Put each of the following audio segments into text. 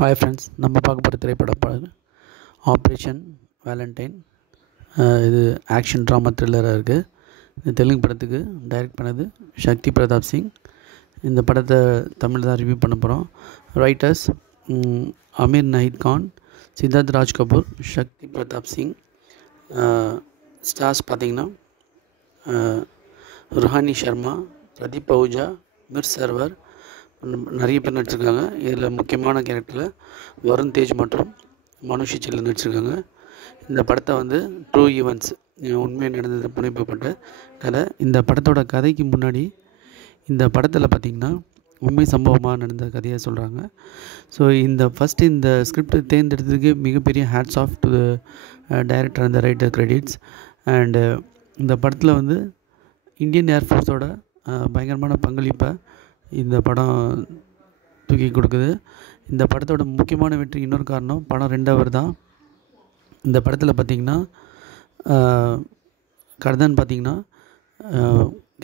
Hi friends, நம்ம பார்க்க போகிற திரைப்படம் ஆப்ரேஷன் வேலண்டைன். இது ஆக்ஷன் ட்ராமா த்ரில்லராக இருக்குது. இந்த தெலுங்கு படத்துக்கு டைரக்ட் பண்ணது சக்தி பிரதாப் சிங். இந்த படத்தை தமிழ் தான் ரிவ்யூ பண்ண போகிறோம். ரைட்டர்ஸ் அமீர் நஹீத் கான், சித்தார்த் ராஜ் கபூர், சக்தி பிரதாப் சிங். ஸ்டார்ஸ் பார்த்திங்கன்னா ருஹானி சர்மா, பிரதீப் பவுஜா, மிர் சர்வர், நிறைய பேர் நடிச்சிருக்காங்க. இதில் முக்கியமான கேரக்டரில் வருண் தேஜ் மற்றும் மனுஷி செல்லு நடிச்சிருக்காங்க. இந்த படத்தை வந்து ட்ரூ ஈவெண்ட்ஸ், உண்மையாக நடந்தது புனைப்பட்ட கதை. இந்த படத்தோட கதைக்கு முன்னாடி இந்த படத்தில் பார்த்திங்கன்னா உண்மை சம்பவமாக நடந்த கதையை சொல்கிறாங்க. ஸோ இந்த ஸ்கிரிப்ட் தேர்ந்தெடுத்ததுக்கு மிகப்பெரிய hats off to the director and the writer credits. And இந்த படத்தில் வந்து இந்தியன் ஏர்ஃபோர்ஸோட பயங்கரமான பங்களிப்பை இந்த படம் தூக்கி கொடுக்குது. இந்த படத்தோட முக்கியமான வெற்றி இன்னொரு காரணம், படம் 2 தான். இந்த படத்தில் பார்த்திங்கன்னா கர்தான் பார்த்திங்கன்னா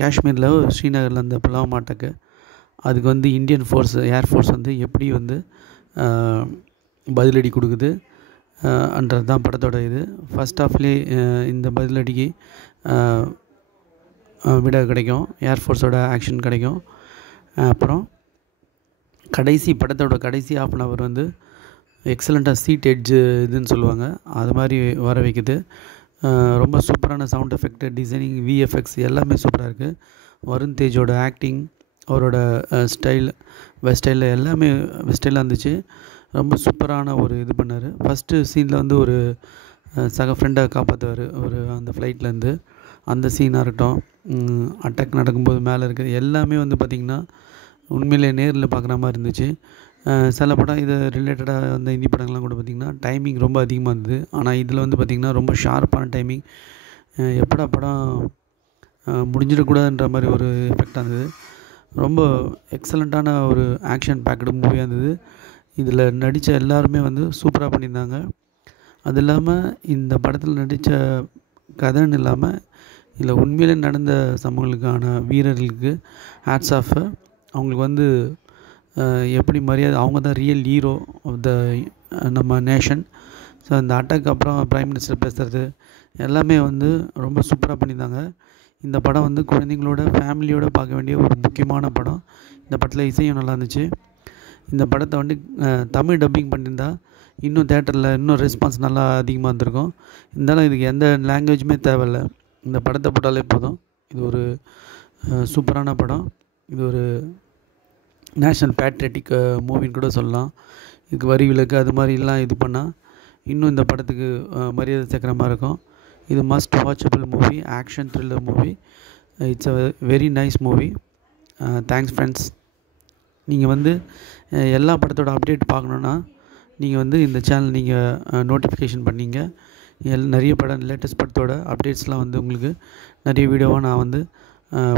காஷ்மீரில் ஸ்ரீநகரில் அந்த புலாவ் மாட்டக்கு அதுக்கு வந்து இந்தியன் ஏர்ஃபோர்ஸ் வந்து எப்படி வந்து பதிலடி கொடுக்குதுன்றது தான் படத்தோட இது. ஃபஸ்ட் ஹாஃப்லேயே இந்த பதிலடிக்கு விட கிடைக்கும், ஏர்ஃபோர்ஸோட ஆக்ஷன் கிடைக்கும். அப்புறம் படத்தோட கடைசி ½ வந்து எக்ஸலண்ட்டாக சீட் எட்ஜு இதுன்னு சொல்லுவாங்க, அது மாதிரி வர வைக்குது. ரொம்ப சூப்பரான சவுண்ட் எஃபெக்ட், டிசைனிங், விஎஃப்எக்ஸ் எல்லாமே சூப்பராக இருக்குது. வருண் தேஜோட ஆக்டிங், அவரோட ஸ்டைலில் எல்லாமே ஸ்டைலாக இருந்துச்சு. ரொம்ப சூப்பரான ஒரு இது பண்ணார். ஃபஸ்ட்டு சீனில் வந்து ஒரு சக ஃப்ரெண்டை காப்பாற்றுவார் அந்த ஃப்ளைட்லேருந்து. அந்த சீனாக இருக்கட்டும், அட்டாக் நடக்கும்போது மேலே இருக்குது, எல்லாமே வந்து பார்த்திங்கன்னா உண்மையிலே நேரில் பார்க்குற மாதிரி இருந்துச்சு. சில படம் இது ரிலேட்டடாக அந்த ஹிந்தி படங்கள்லாம் கூட பார்த்திங்கன்னா டைமிங் ரொம்ப அதிகமாக இருந்தது. ஆனால் இதில் வந்து பார்த்திங்கன்னா ரொம்ப ஷார்ப்பான டைமிங், எப்படா படம் முடிஞ்சிடக்கூடாதுன்ற மாதிரி ஒரு எஃபெக்டாக இருந்தது. ரொம்ப எக்ஸலண்ட்டான ஒரு ஆக்ஷன் பேக்கடு மூவியாக இருந்தது. இதில் நடித்த எல்லாருமே வந்து சூப்பராக பண்ணியிருந்தாங்க. அது இல்லாமல் இந்த படத்தில் நடித்த கதைன்னு இல்லாமல் இதில் உண்மையிலே நடந்த சம்பவங்களுக்கான வீரர்களுக்கு ஹேட்ஸ் ஆஃப். அவங்களுக்கு வந்து எப்படி மரியாதை, அவங்க தான் ரியல் ஹீரோ ஆஃப் த நம்ம நேஷன். ஸோ அந்த அட்டாக் அப்புறம் ப்ரைம் மினிஸ்டர் பேசுகிறது எல்லாமே வந்து ரொம்ப சூப்பராக பண்ணியிருந்தாங்க. இந்த படம் வந்து குழந்தைங்களோட ஃபேமிலியோடு பார்க்க வேண்டிய ஒரு முக்கியமான படம். இந்த படத்தில் இசையும் நல்லா இருந்துச்சு. இந்த படத்தை வந்து தமிழ் டப்பிங் பண்ணியிருந்தா இன்னும் தேட்டரில் இன்னும் ரெஸ்பான்ஸ் நல்லா அதிகமாக இருந்திருக்கும். இருந்தாலும் இதுக்கு எந்த லாங்குவேஜுமே தேவையில்லை, இந்த படத்தை போட்டாலே போதும். இது ஒரு சூப்பரான படம். இது ஒரு நேஷ்னல் பேட்ரியாட்டிக் மூவின்னு கூட சொல்லலாம். இதுக்கு வரி விலக்கு அது மாதிரிலாம் இது பண்ணால் இன்னும் இந்த படத்துக்கு மரியாதை சேர்க்குற மாதிரி இருக்கும். இது must watchable movie, action thriller movie. It's a very nice movie. Thanks friends. நீங்கள் வந்து எல்லா படத்தோட அப்டேட் பார்க்கணுன்னா நீங்கள் வந்து இந்த சேனல் நீங்கள் நோட்டிஃபிகேஷன் பண்ணிங்க. நிறைய படம் லேட்டஸ்ட் படத்தோட அப்டேட்ஸ்லாம் வந்து உங்களுக்கு நிறைய வீடியோவாக நான் வந்து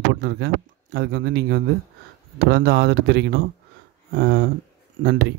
போட்டுருக்கேன். அதுக்கு வந்து நீங்கள் வந்து தொடர்ந்து ஆதரவு தெரிவிக்கணும். நன்றி.